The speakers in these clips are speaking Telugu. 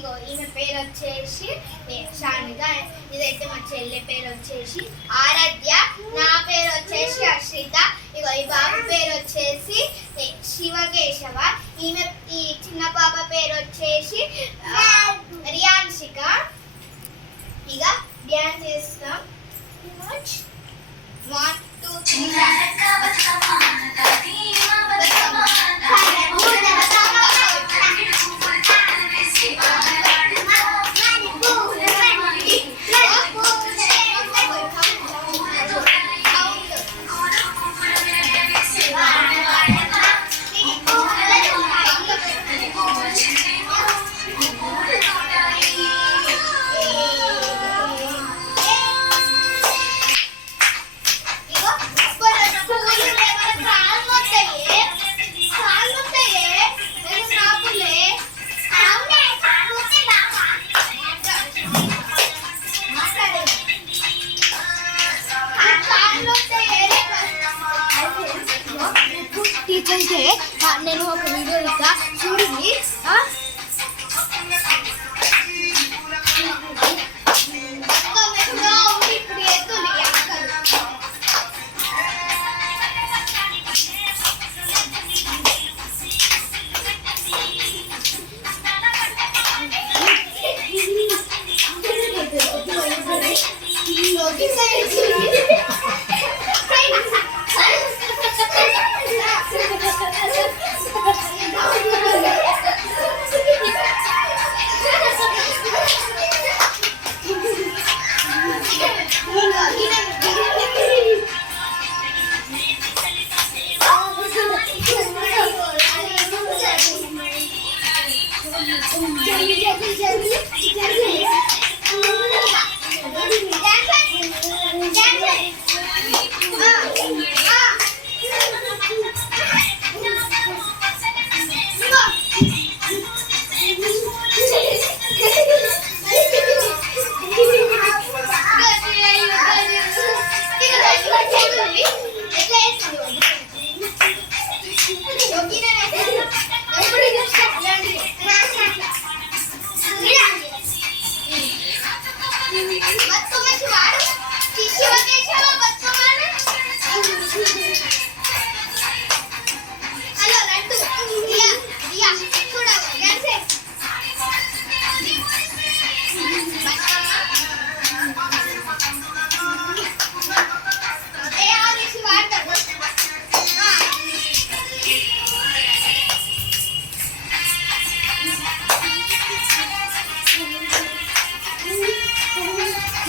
ఇగో ఈమె పేరు వచ్చేసి షానిక, ఇదైతే మా చెల్లె పేరు వచ్చేసి ఆరాధ్య, నా పేరు వచ్చేసి అశ్రిత, ఇగో ఈ బాబు పేరు వచ్చేసి శివకేశవ, ఈమె ఈ చిన్న పాప పేరు వచ్చేసి రియాన్షిక. ఇక డ్యాన్స్ చేస్తాం. 1 2 3 టీచర్కే నేను ఒక వీడియో ఇస్తా చూడండి.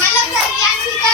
Hello, Saryanshika.